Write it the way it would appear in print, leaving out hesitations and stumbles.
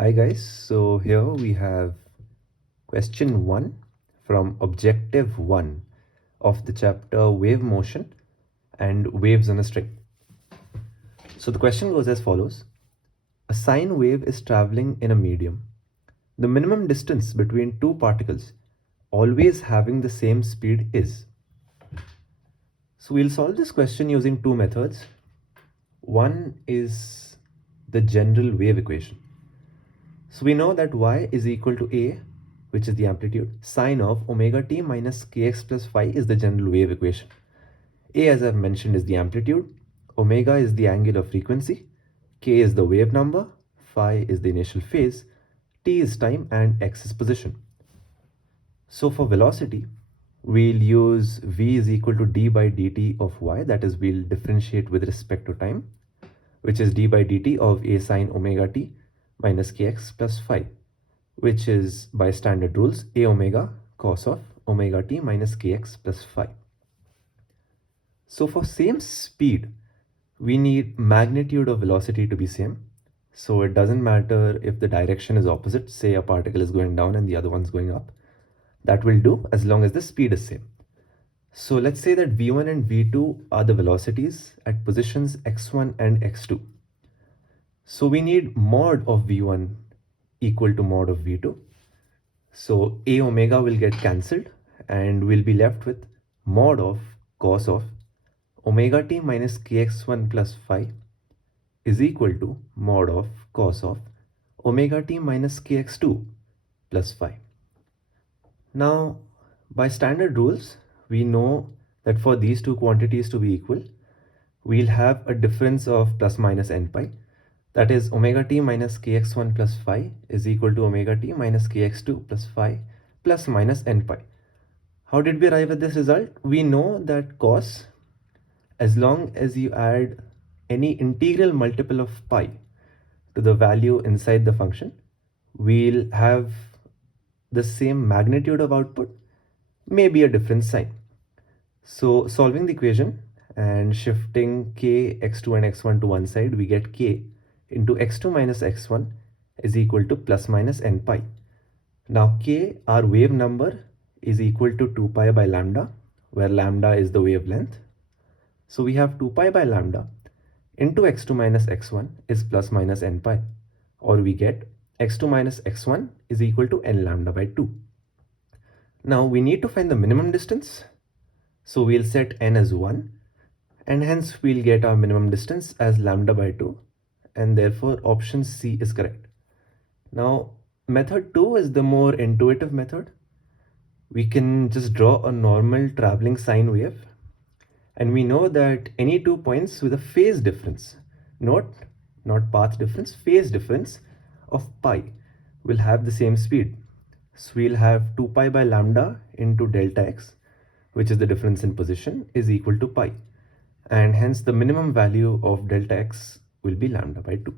Hi guys, so here we have question 1 from objective 1 of the chapter wave motion and waves on a string. So the question goes as follows. A sine wave is traveling in a medium. The minimum distance between two particles always having the same speed is. So we'll solve this question using two methods. One is the general wave equation. So we know that y is equal to a, which is the amplitude, sine of omega t minus kx plus phi is the general wave equation. A, as I've mentioned, is the amplitude, omega is the angular frequency, k is the wave number, phi is the initial phase, t is time, and x is position. So for velocity, we'll use v is equal to d by dt of y, that is, we'll differentiate with respect to time, which is d by dt of a sine omega t minus kx plus phi, which is by standard rules a omega cos of omega t minus kx plus phi. So for same speed, we need magnitude of velocity to be same. So it doesn't matter if the direction is opposite, say a particle is going down and the other one's going up. That will do as long as the speed is same. So let's say that v1 and v2 are the velocities at positions x1 and x2. So we need mod of v1 equal to mod of v2. So a omega will get cancelled and we'll be left with mod of cos of omega t minus kx1 plus phi is equal to mod of cos of omega t minus kx2 plus phi. Now, by standard rules, we know that for these two quantities to be equal, we'll have a difference of plus minus n pi. That is, omega t minus kx1 plus phi is equal to omega t minus kx2 plus phi plus minus n pi. How did we arrive at this result? We know that cos, as long as you add any integral multiple of pi to the value inside the function, we'll have the same magnitude of output, maybe a different sign. So solving the equation and shifting k, x2 and x1 to one side, we get k into x2 minus x1 is equal to plus minus n pi. Now k, our wave number, is equal to 2 pi by lambda, where lambda is the wavelength. So we have 2 pi by lambda into x2 minus x1 is plus minus n pi, or we get x2 minus x1 is equal to n lambda by 2. Now we need to find the minimum distance. So we'll set n as 1 and hence we'll get our minimum distance as lambda by 2, and therefore option C is correct. Now method 2 is the more intuitive method. We can just draw a normal traveling sine wave, and we know that any 2 points with a phase difference, not path difference, phase difference of pi will have the same speed. So we'll have 2 pi by lambda into delta x, which is the difference in position, is equal to pi, and hence the minimum value of delta x will be lambda by 2.